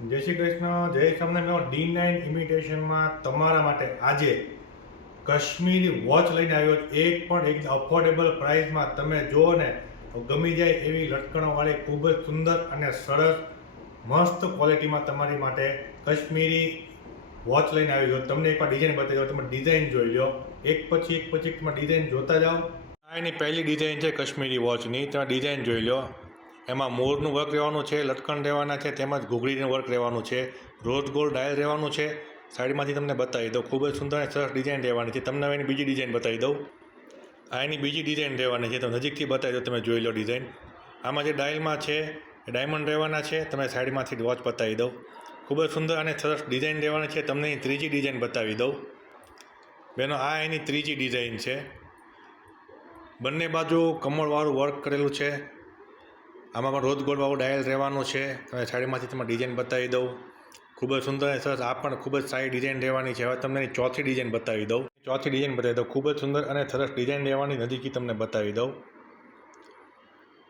જય શ્રી કૃષ્ણ, જય સ્વામિનારાયણ। D9 ઇમિટેશનમાં તમારા માટે આજે કાશ્મીરી વોચ લઈને આવ્યો। એક પણ એક અફોર્ડેબલ પ્રાઇસમાં તમે જુઓ ને તો ગમી જાય એવી લટકણોવાળી ખૂબ જ સુંદર અને સરસ મસ્ત ક્વોલિટીમાં તમારી માટે કાશ્મીરી વોચ લઈને આવ્યો। તમને એકવાર ડિઝાઇન બતાવી દો, તમે ડિઝાઇન જોઈ લો, એક પછી તમે ડિઝાઇન જોતા જાઓ। આ એની પહેલી ડિઝાઇન છે કાશ્મીરી વોચની, તમે ડિઝાઇન જોઈ લો। એમાં મોરનું વર્ક રહેવાનું છે, લટકણ રહેવાના છે, તેમજ ઘૂઘરીનું વર્ક રહેવાનું છે, રોઝ ગોલ્ડ ડાયલ રહેવાનું છે। સાઈડમાંથી તમને બતાવી દઉં, ખૂબ જ સુંદર અને સરસ ડિઝાઇન રહેવાની છે। તમને હવે એની બીજી ડિઝાઇન બતાવી દઉં। આ એની બીજી ડિઝાઇન રહેવાની છે, તમે નજીકથી બતાવી દો, તમે જોઈ લો ડિઝાઇન। આમાં જે ડાયલમાં છે એ ડાયમંડ રહેવાના છે। તમે સાઈડમાંથી વોચ બતાવી દઉં, ખૂબ જ સુંદર અને સરસ ડિઝાઇન રહેવાની છે। તમને એની ત્રીજી ડિઝાઇન બતાવી દઉં બેનો, આ એની ત્રીજી ડિઝાઇન છે। બંને બાજુ કમળવાળું વર્ક કરેલું છે। આમાં પણ રોઝ ગોલ્ડવાળું ડાયલ રહેવાનું છે। તમે સાઈડમાંથી તમે ડિઝાઇન બતાવી દઉં, ખૂબ જ સુંદર અને સરસ। આ પણ ખૂબ જ સારી ડિઝાઇન રહેવાની છે। હવે તમને એની ચોથી ડિઝાઇન બતાવી દઉં, ચોથી ડિઝાઇન બતાવી દઉં, ખૂબ જ સુંદર અને સરસ ડિઝાઇન રહેવાની, નજીકથી તમને બતાવી દઉં।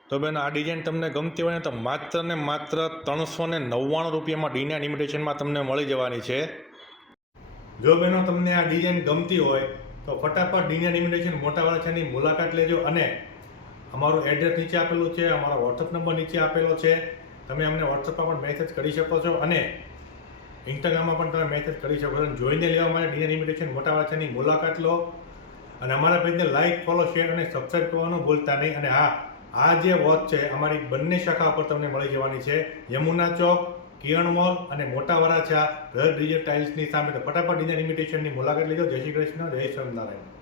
તો બેન, આ ડિઝાઇન તમને ગમતી હોય ને તો માત્ર ને માત્ર 399 રૂપિયામાં D9 ઇમિટેશનમાં તમને મળી જવાની છે। જો બહેનો તમને આ ડિઝાઇન ગમતી હોય તો ફટાફટ D9 ઇમિટેશન મોટા વાળાની મુલાકાત લેજો અને અમારું એડ્રેસ નીચે આપેલું છે, અમારો વોટ્સઅપ નંબર નીચે આપેલો છે। તમે અમને વોટ્સઅપમાં પણ મેસેજ કરી શકો છો અને ઇન્સ્ટાગ્રામમાં પણ તમે મેસેજ કરી શકો છો। જોઈને લેવા માટે D9 ઇમિટેશન મોટા વાળાની મુલાકાત લો અને અમારા પેજને લાઇક, ફોલો, શેર અને સબસ્ક્રાઈબ કરવાનું ભૂલતા નહીં। અને હા, આ જે વોચ છે અમારી બંને શાખા પર તમને મળી જવાની છે, યમુના ચોક, કિરણ મોલ અને મોટા વરાછા રજ ડિજિટલ ટાઇલ્સની સામે। તો ફટાફટ D9 ઇમિટેશનની મુલાકાત લેજો। જય શ્રી કૃષ્ણ, જય સ્વામિનારાયણ।